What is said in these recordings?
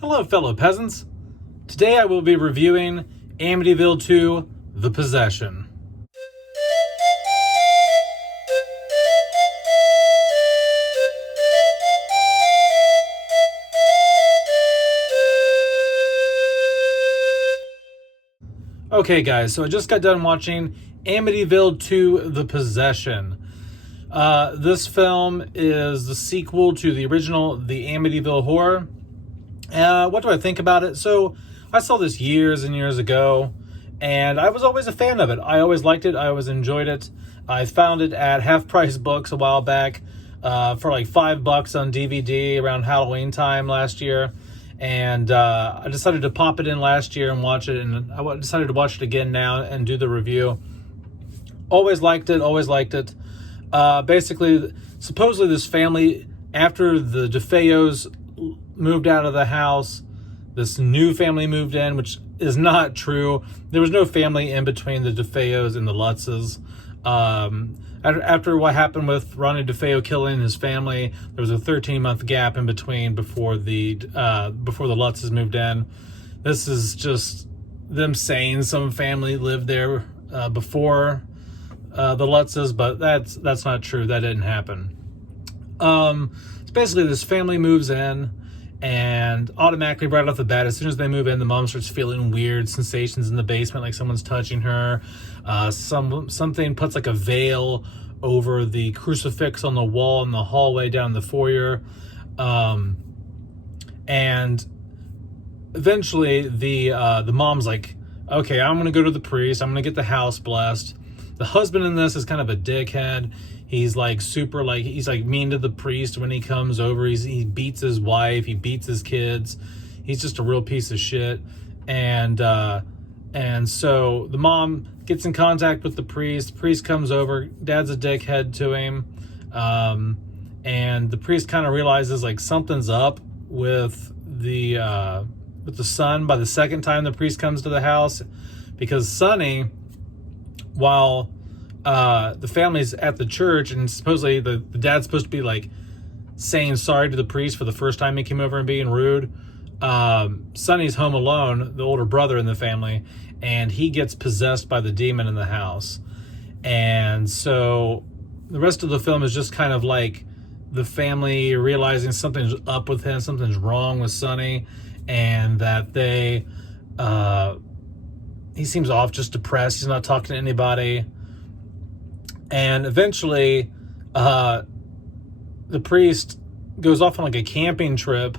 Hello, fellow peasants. Today I will be reviewing Amityville 2: The Possession. Okay, guys, so I just got done watching Amityville 2: The Possession. This film is the sequel to the original The Amityville Horror. What do I think about it? So, I saw this years and years ago, and I was always a fan of it. I always liked it. I always enjoyed it. I found it at Half Price Books a while back for like $5 on DVD around Halloween time last year. And I decided to pop it in last year and watch it, and I decided to watch it again now and do the review. Always liked it. Basically, supposedly this family, after the DeFeos moved out of the house, this new family moved in, which is not true. There was no family in between the DeFeos and the Lutzes. After what happened with Ronnie DeFeo killing his family, there was a 13-month gap in between before the Lutzes moved in. This is just them saying some family lived there before the Lutzes, but that's not true. That didn't happen. So basically, this family moves in, and automatically right off the bat, as soon as they move in, the mom starts feeling weird sensations in the basement, like someone's touching her. Something puts like a veil over the crucifix on the wall in the hallway down the foyer. And eventually the mom's like, okay, I'm gonna go to the priest, I'm gonna get the house blessed. The husband in this is kind of a dickhead. He's like super, like, he's like mean to the priest when he comes over. He beats his wife, he beats his kids. He's just a real piece of shit. And so the mom gets in contact with the priest. The priest comes over. Dad's a dickhead to him. And the priest kind of realizes like something's up with the son by the second time the priest comes to the house, because Sonny, while the family's at the church, and supposedly the dad's supposed to be like saying sorry to the priest for the first time he came over and being rude. Sonny's home alone, the older brother in the family, and he gets possessed by the demon in the house. And so the rest of the film is just kind of like the family realizing something's up with him, something's wrong with Sonny, and that he seems off, just depressed. He's not talking to anybody. And eventually, the priest goes off on like a camping trip,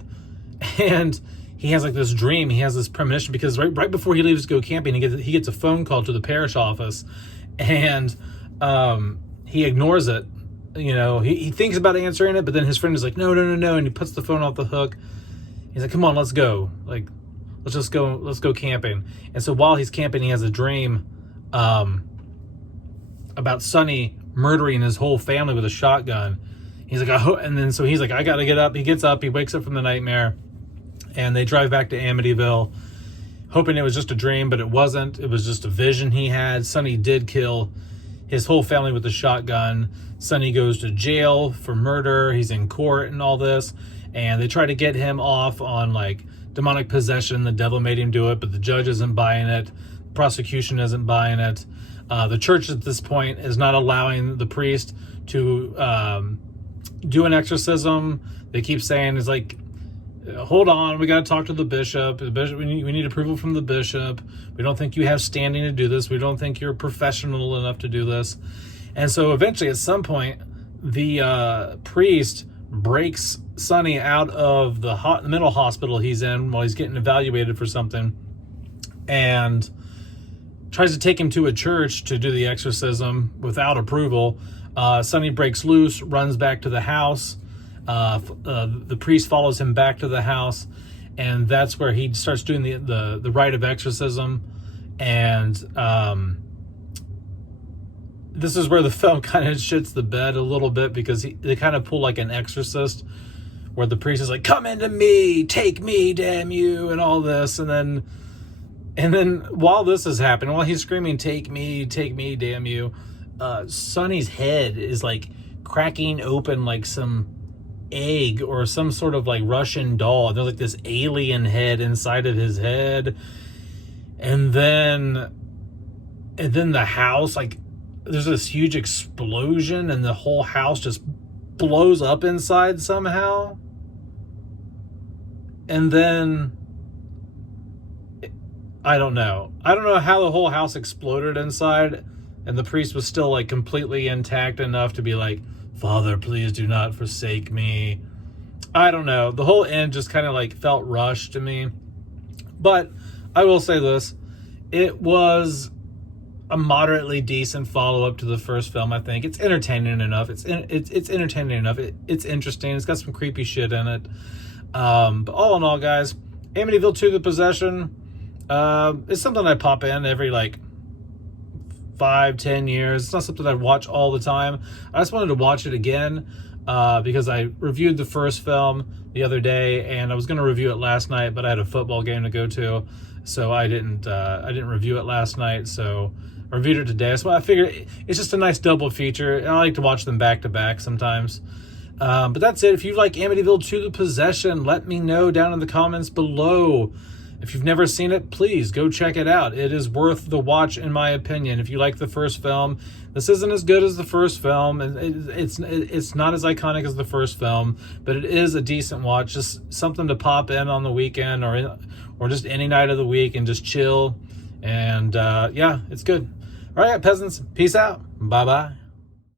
and he has like this dream. He has this premonition, because right before he leaves to go camping, he gets a phone call to the parish office, and he ignores it. You know, he thinks about answering it, but then his friend is like, no, and he puts the phone off the hook. He's like, come on, let's go. Like, let's go camping. And so while he's camping, he has a dream about Sonny murdering his whole family with a shotgun. He's like, and then so he's like, I gotta get up. He gets up, he wakes up from the nightmare, and they drive back to Amityville, hoping it was just a dream, but it wasn't. It was just a vision he had. Sonny did kill his whole family with a shotgun. Sonny goes to jail for murder. He's in court and all this, and they try to get him off on like demonic possession. The devil made him do it, but the judge isn't buying it. The prosecution isn't buying it. The church at this point is not allowing the priest to do an exorcism. They keep saying, it's like, hold on, we got to talk to the bishop. The bishop, we need approval from the bishop. We don't think you have standing to do this. We don't think you're professional enough to do this. And so eventually, at some point, the priest breaks Sonny out of the mental hospital he's in while he's getting evaluated for something, and tries to take him to a church to do the exorcism without approval. Sonny breaks loose, runs back to the house. The priest follows him back to the house, and that's where he starts doing the rite of exorcism. And this is where the film kind of shits the bed a little bit, because they kind of pull like an Exorcist, where the priest is like, come into me, take me, damn you, and all this. And then while this is happening, while he's screaming, take me, damn you, Sonny's head is like cracking open like some egg or some sort of like Russian doll. There's like this alien head inside of his head. And then the house, like, there's this huge explosion and the whole house just blows up inside somehow. And then I don't know how the whole house exploded inside and the priest was still like completely intact enough to be like, Father, please do not forsake me. I don't know. The whole end just kind of like felt rushed to me. But I will say this. It was a moderately decent follow-up to the first film, I think. It's entertaining enough. It's entertaining enough. It's interesting. It's got some creepy shit in it. But all in all, guys, Amityville 2: The Possession, it's something I pop in every like 5-10 years. It's not something I watch all the time. I just wanted to watch it again because I reviewed the first film the other day, and I was going to review it last night, but I had a football game to go to, so I didn't review it last night. So I reviewed it today. So I figured it's just a nice double feature, and I like to watch them back to back sometimes. But that's it. If you like Amityville 2: The Possession, let me know down in the comments below. If you've never seen it, please go check it out. It is worth the watch, in my opinion. If you like the first film, this isn't as good as the first film, and it's not as iconic as the first film, but it is a decent watch. Just something to pop in on the weekend or just any night of the week and just chill. And yeah, it's good. All right, peasants, peace out. Bye-bye.